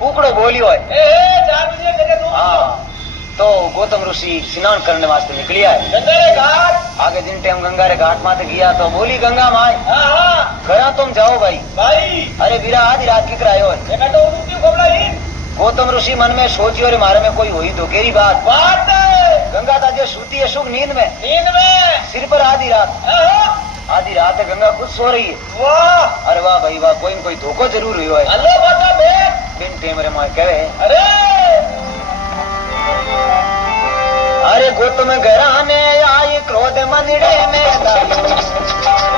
कुकड़ो बोलियो है। 4 बजे जगह तुम हाँ तो गौतम ऋषि स्नान करने वास्ते निकलिया है। गंगा रे घाट आगे दिन टाइम गंगा रे घाट माते गया तो बोली गंगा माई हाँ घरा तुम जाओ भाई। भाई अरे बीरा आधी रात की करायो है। देखा तो उनको क्यों घबरा ही गौतम ऋषि मन में सोची और मारे में कोई हुई धोखेरी बात। बात गंगा ताजे सूती है सुख नींद में, नींद में सिर पर आधी रात। आधी रात है गंगा खुद सो रही है। वाह अरे वाह भाई वाह, कोई न कोई धोखो जरूर हुई है। हेलो बाबा बेट बिन टेम रे माय कहे अरे अरे गौतम घराने आई क्रोध मंदिरे में दायो।